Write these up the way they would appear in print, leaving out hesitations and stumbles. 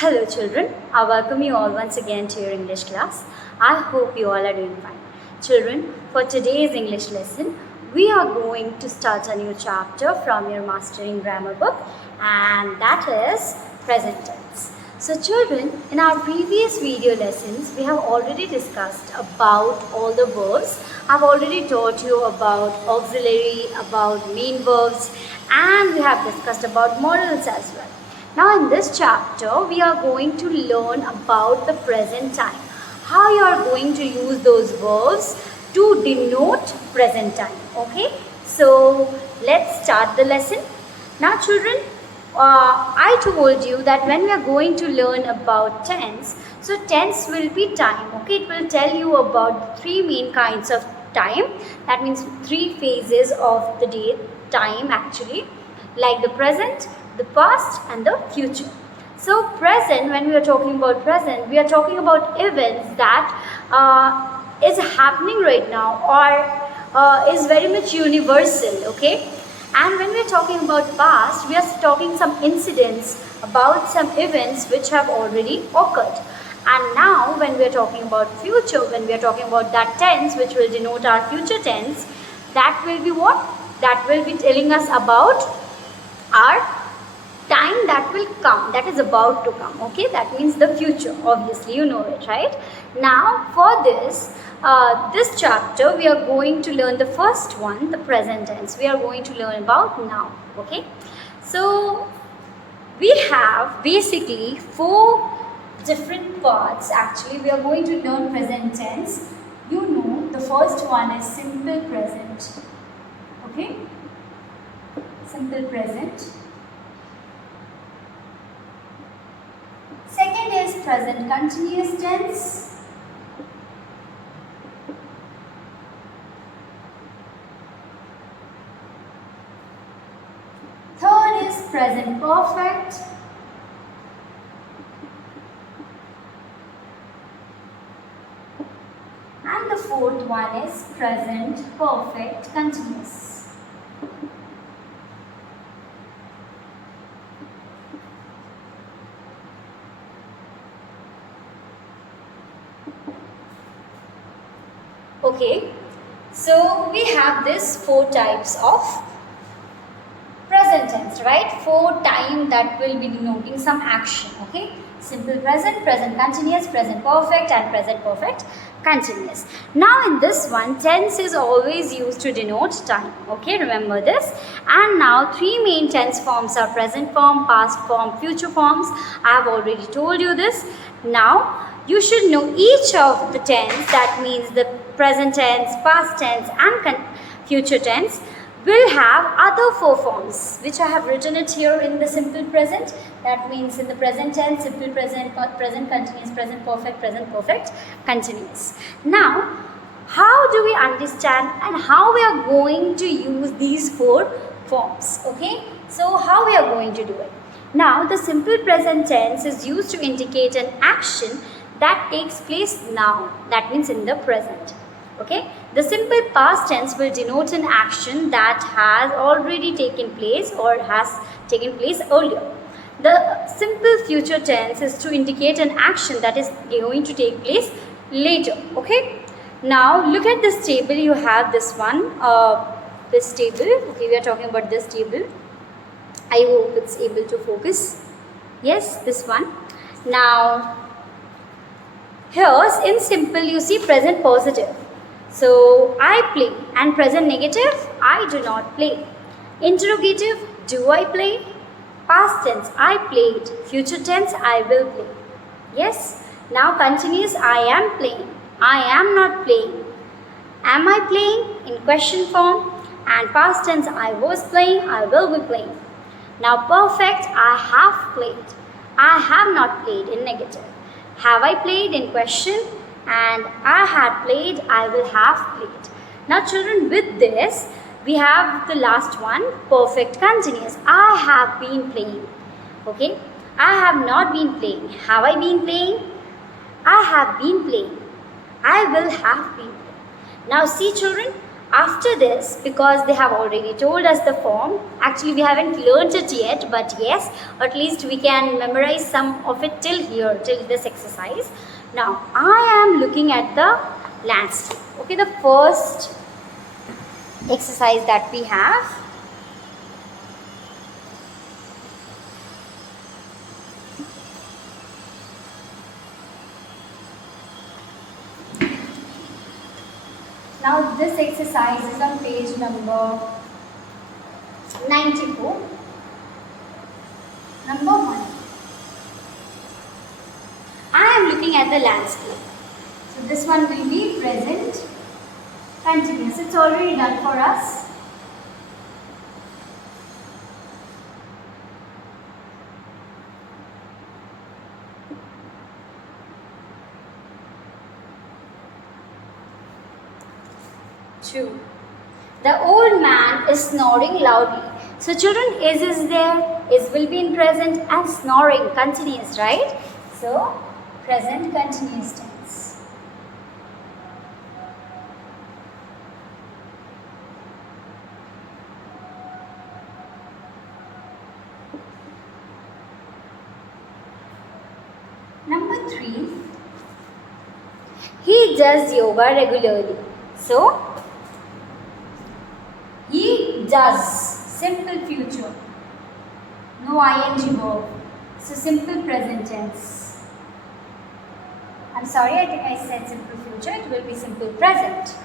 Hello children, I welcome you all once again to your English class. I hope you all are doing fine. Children, for today's English lesson, we are going to start a new chapter from your Mastering Grammar book, and that is present tense. So children, in our previous video lessons, we have already discussed about all the verbs. I've already taught you about auxiliary, about main verbs, and we have discussed about modals as well. Now in this chapter, we are going to learn about the present time. How you are going to use those verbs to denote present time. Okay, so let's start the lesson. Now children, I told you that when we are going to learn about tense, so tense will be time. Okay, it will tell you about three main kinds of time. That means three phases of the day time actually, like the present, the past and the future. So present, when we are talking about present, we are talking about events that is happening right now or is very much universal, okay? And when we are talking about past, we are talking some incidents about some events which have already occurred. And now when we are talking about future, when we are talking about that tense which will denote our future tense, that will be what? That will be telling us about our time that will come, that is about to come, okay? That means the future, obviously you know it, right? Now for this chapter we are going to learn the first one, the present tense. We are going to learn about now, okay? So we have basically four different parts actually. We are going to learn present tense. You know, the first one is simple present, okay? Simple present. Second is present continuous tense. Third is present perfect. And the fourth one is present perfect continuous. Okay, so we have this four types of present tense, right? Four time that will be denoting some action, okay? Simple present, present continuous, present perfect and present perfect continuous. Now in this one, tense is always used to denote time, okay? Remember this. And now three main tense forms are present form, past form, future forms. I have already told you this. Now you should know each of the tense, that means the present tense, past tense and future tense will have other four forms which I have written it here in the simple present. That means in the present tense, simple present, present continuous, present perfect continuous. Now how do we understand and how we are going to use these four forms, okay? So how we are going to do it? Now the simple present tense is used to indicate an action that takes place now, that means in the present, okay? The simple past tense will denote an action that has already taken place or has taken place earlier. The simple future tense is to indicate an action that is going to take place later, okay? Now look at this table. You have this one, this table, okay? We are talking about this table. I hope it's able to focus. Yes, this one. Now here in simple you see present positive. So I play, and present negative, I do not play. Interrogative, do I play? Past tense, I played. Future tense, I will play. Yes. Now continuous, I am playing. I am not playing. Am I playing? In question form. And past tense, I was playing, I will be playing. Now perfect, I have played. I have not played in negative. Have I played in question? And I had played, I will have played. Now children, with this we have the last one, perfect continuous. I have been playing, okay? I have not been playing. Have I been playing? I have been playing. I will have been playing. Now see children, After this, because they have already told us the form, actually we haven't learned it yet, but yes, at least we can memorize some of it till here, till this exercise. Now, I am looking at the landscape. Okay, the first exercise that we have. Now this exercise is on page number 94. Number 1. I am looking at the landscape. So this one will be present continuous. It's already done for us. True. The old man is snoring loudly. So children, is there, is will be in present, and snoring continuous, right? So present continuous tense. Number 3. He does yoga regularly. So he does, simple future, no ing verb, so simple present tense. I'm sorry, I think I said simple future, it will be simple present.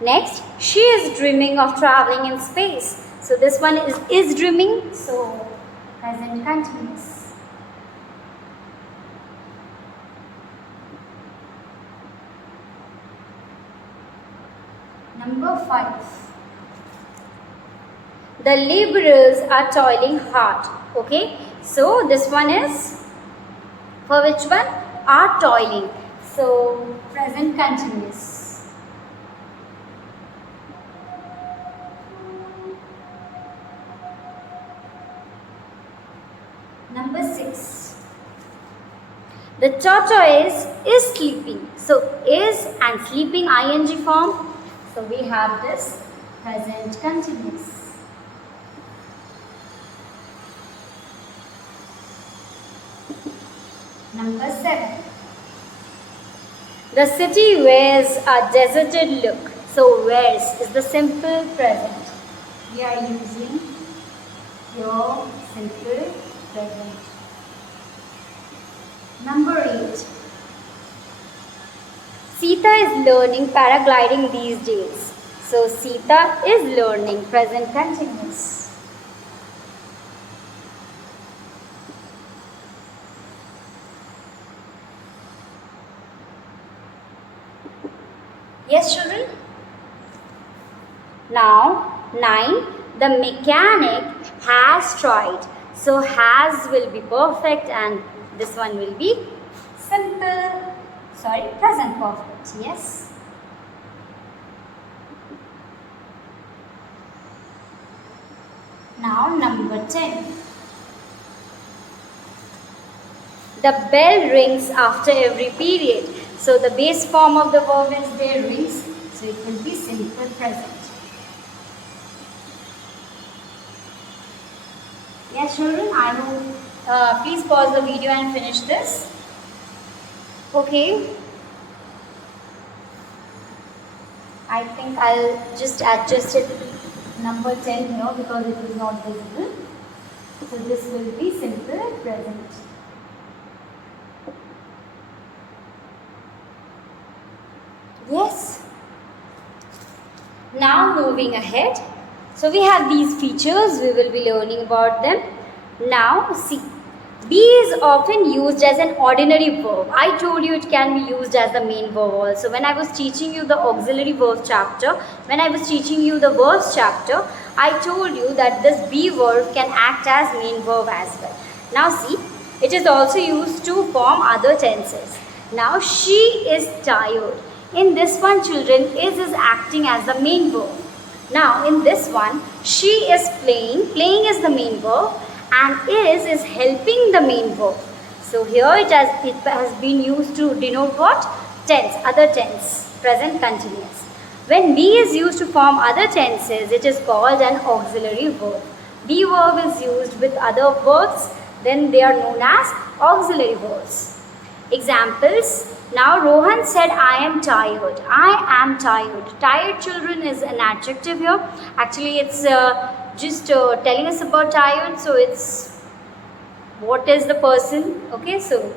Next, she is dreaming of traveling in space. So this one is dreaming, so present continuous. Number 5. The laborers are toiling hard. Okay, so this one is for which one? Are toiling. So present continuous. Number 6. The tortoise is sleeping. So is and sleeping ing form. So we have this present continuous. Number 7. The city wears a deserted look. So wears is the simple present. We are using your simple present. Number 8. Sita is learning paragliding these days. So Sita is learning, present continuous. Yes, children? Now, 9. The mechanic has tried. So has will be perfect and this one will be simple. Sorry, present perfect. Yes. Now, number 10. The bell rings after every period. So the base form of the verb is there, rings. So it will be simple present. Yes, children, I hope. Please pause the video and finish this. Okay. I think I'll just adjust it number 10 here because it is not visible. So this will be simple present. Yes. Now moving ahead. So we have these features, we will be learning about them. Now see, be is often used as an ordinary verb. I told you it can be used as the main verb also. When I was teaching you the auxiliary verb chapter, when I was teaching you the verbs chapter, I told you that this be verb can act as main verb as well. Now see, it is also used to form other tenses. Now she is tired. In this one, children, is acting as the main verb. Now in this one, she is playing. Playing is the main verb and is helping the main verb. So here it has been used to denote what? Tense, other tense, present continuous. When be is used to form other tenses, it is called an auxiliary verb. Be verb is used with other verbs, then they are known as auxiliary verbs. Examples. Now Rohan said, I am tired. I am tired. Tired, children, is an adjective here. Actually, it's just telling us about tired. So it's what is the person. Okay, so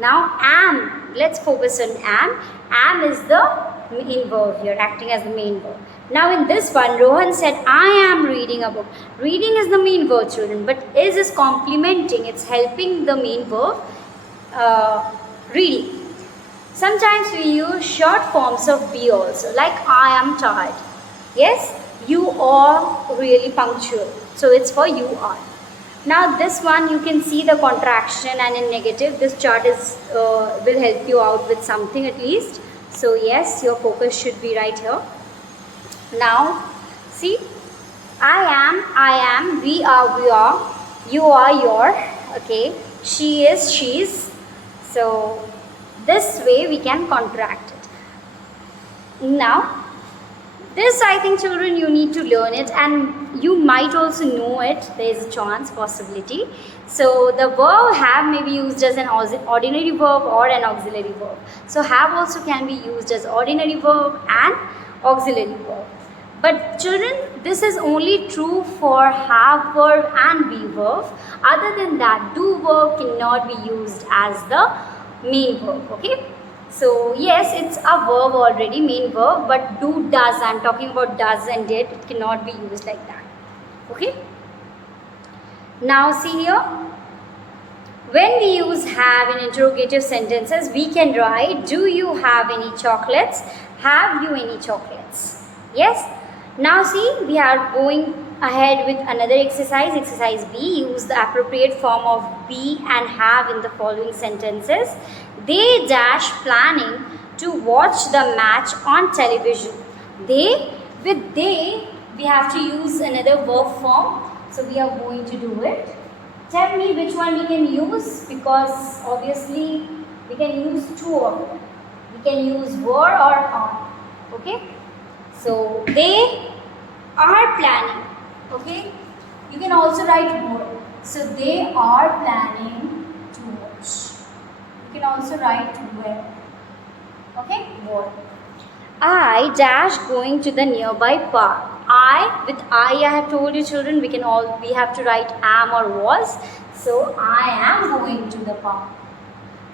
now am. Let's focus on am. Am is the main verb here, acting as the main verb. Now in this one, Rohan said, I am reading a book. Reading is the main verb, children, but is complementing. It's helping the main verb, reading. Sometimes we use short forms of be also, like I am tired. Yes, you are really punctual. So it's for you are. Now this one you can see the contraction and in negative. This chart is will help you out with something at least. So yes, your focus should be right here. Now see, I am, we are, you are, your, okay, she is, she's. So this way we can contract it. Now this, I think, children, you need to learn it, and you might also know it. There is a chance, possibility. So the verb have may be used as an ordinary verb or an auxiliary verb. So have also can be used as ordinary verb and auxiliary verb. But children, this is only true for have verb and be verb. Other than that, do verb cannot be used as the main verb. Okay. So yes, it's a verb already, main verb, but do, does, I'm talking about does and did, it cannot be used like that. Okay. Now see here, when we use have in interrogative sentences, we can write, do you have any chocolates? Have you any chocolates? Yes. Now see, we are going ahead with another exercise, exercise B. Use the appropriate form of be and have in the following sentences. They dash planning to watch the match on television. They, with they, we have to use another verb form. So we are going to do it. Tell me which one we can use, because obviously we can use two of them. We can use were or are. Okay. So they are planning. Okay. You can also write were. So they are planning to watch. You can also write where. Okay, were. I dash going to the nearby park. I, with I have told you, children, we have to write am or was. So I am going to the park.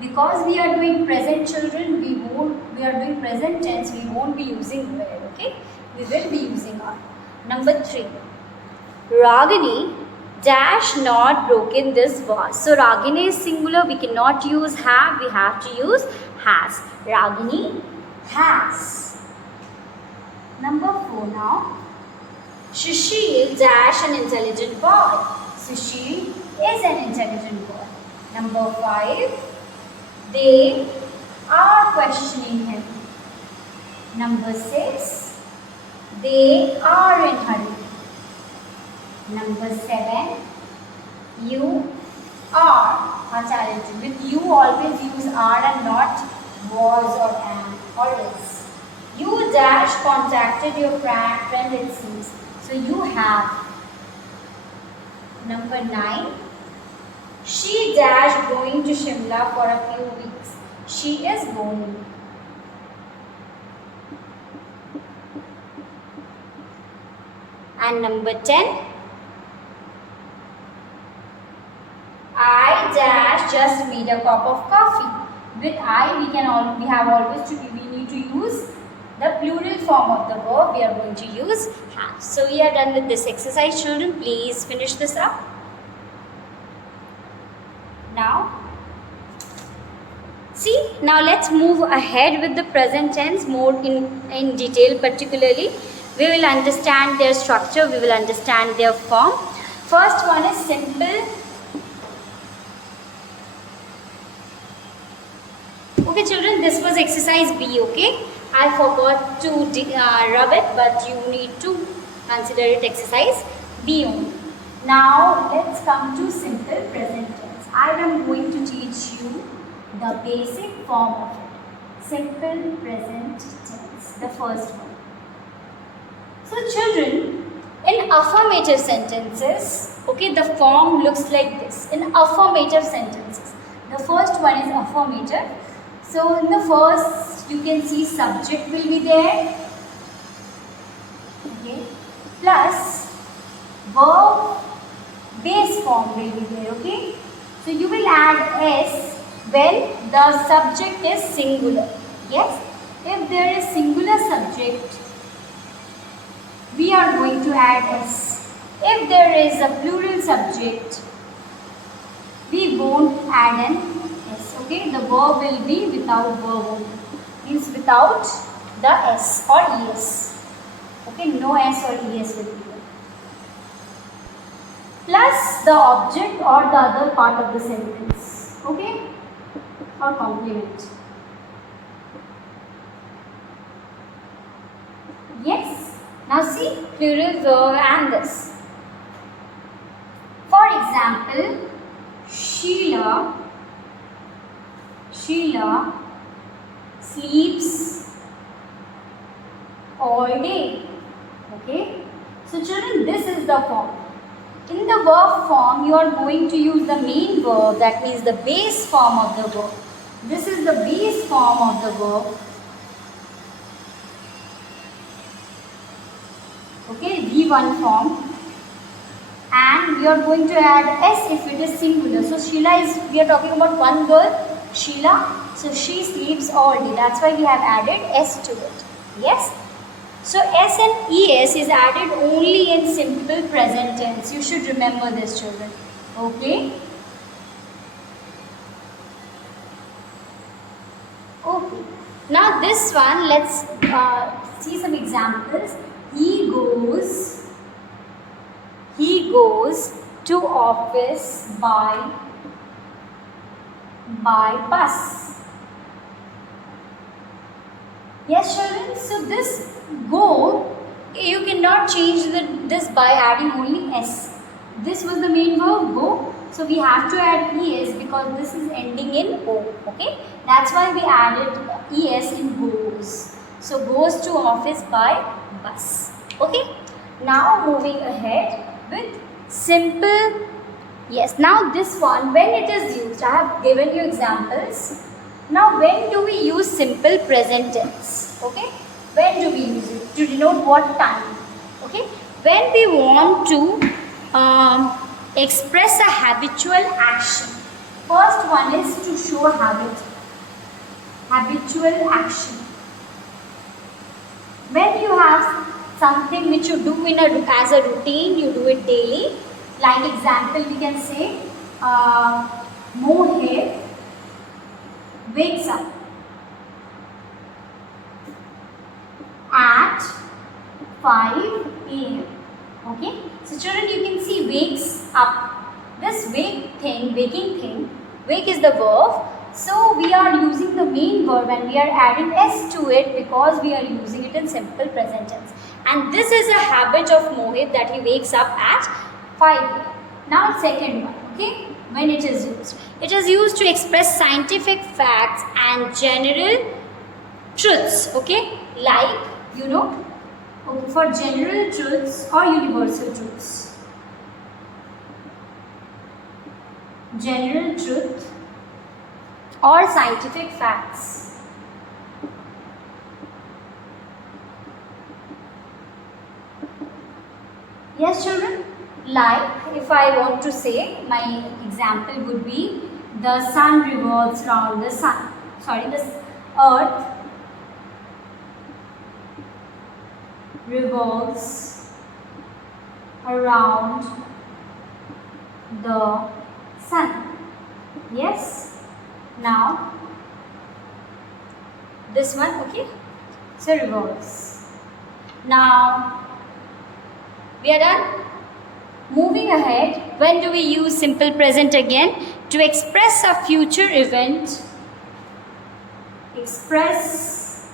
Because we are doing present, children, we are doing present tense, we won't be using where. Okay, we will be using are. Number 3. Ragini dash not broken this vase. So Ragini is singular, we cannot use have, we have to use has. Ragini has. Number 4 now. Sushil dash an intelligent boy. Sushil is an intelligent boy. Number 5. They are questioning him. Number 6. They are in hurry. Number 7. You are talented. With you always use are and not was or am or is. You dash contacted your friend, it seems. So you have. Number 9. She dash going to Shimla for a few weeks. She is going. And number 10. I dash just made a cup of coffee. With I we need to use the plural form of the verb. We are going to use have. So we are done with this exercise, children. Please finish this up. Now, see, now let's move ahead with the present tense more in detail. Particularly, we will understand their structure, we will understand their form. First one is simple. Okay, children, this was exercise B, okay? I forgot to rub it, but you need to consider it exercise B only. Now, let's come to simple present tense. I am going to teach you the basic form of it. Simple present tense, the first one. So children, in affirmative sentences, okay, the form looks like this. In affirmative sentences, the first one is affirmative. So in the first, you can see subject will be there, okay, plus verb base form will be there, okay. So you will add s when the subject is singular. Yes, if there is singular subject, we are going to add s. If there is a plural subject, we won't add an s, okay. The verb will be without verb only, means without the s or es, okay. No s or es will be there. Plus the object or the other part of the sentence, okay, or complement. Yes. Now see, plural verb and this. For example, Sheila sleeps all day. Okay. So children, this is the form. In the verb form, you are going to use the main verb, that means the base form of the verb. This is the base form of the verb. Okay, V1 form, and we are going to add s if it is singular. So Sheila is, we are talking about one girl, Sheila. So she sleeps all day. That's why we have added s to it. Yes. So s and es is added only in simple present tense. You should remember this, children. Okay. Okay. Now this one, let's see some examples. He goes to office by bus. Yes, children. So this go, you cannot change this by adding only s. This was the main verb, go. So we have to add es because this is ending in o. Okay. That's why we added es in goes. So goes to office by bus. Okay. Now moving ahead with simple. Yes. Now this one, when it is used, I have given you examples. Now when do we use simple present tense? Okay. When do we use it? To denote what time? Okay. When we want to express a habitual action. First one is to show habit. Habitual action. When you have something which you do as a routine, you do it daily. Like example, we can say Mohit wakes up at 5 a.m. Okay. So children, you can see wakes up. This waking thing, wake is the verb. So we are using the main verb and we are adding s to it because we are using it in simple present tense. And this is a habit of Mohit that he wakes up at 5 a.m. Now second one, okay, when it is used. It is used to express scientific facts and general truths, okay, like, you know, okay, for general truths or universal truths. General truth or scientific facts. Yes, children? Like, if I want to say, my example would be, the sun revolves around the sun. Sorry, the earth revolves around the sun. Yes. Now, this one, okay. So revolves. Now, we are done. Moving ahead, when do we use simple present again? To express a future event. Express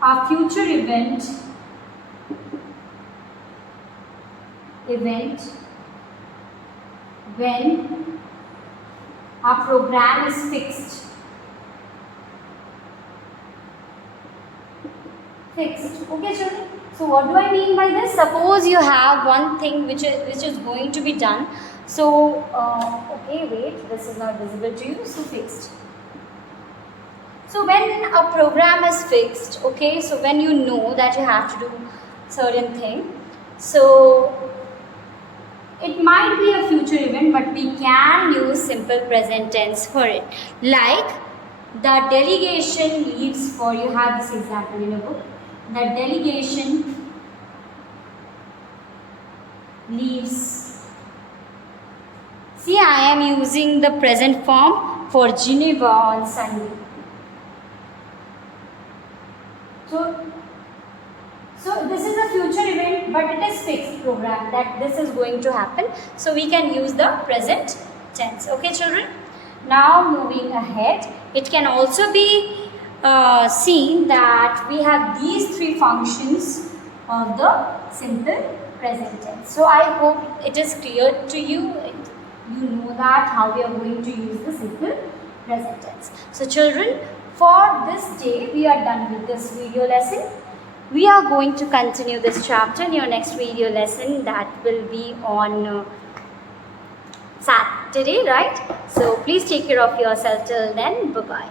a future event when a program is fixed. Okay, children? So what do I mean by this? Suppose you have one thing which is going to be done. So okay, wait, this is not visible to you. So fixed. So when a program is fixed, okay, so when you know that you have to do certain thing, so it might be a future event, but we can use simple present tense for it. Like the delegation leaves for, you have this example in a book, the delegation leaves. See, I am using the present form for Geneva on Sunday. So this is a future event, but it is fixed program that this is going to happen. So we can use the present tense. Okay, children? Now moving ahead, it can also be seen that we have these three functions of the simple present tense. So I hope it is clear to you. You know that how we are going to use the simple present tense. So children, for this day we are done with this video lesson. We are going to continue this chapter in your next video lesson, that will be on Saturday, right? So please take care of yourself till then. Bye-bye.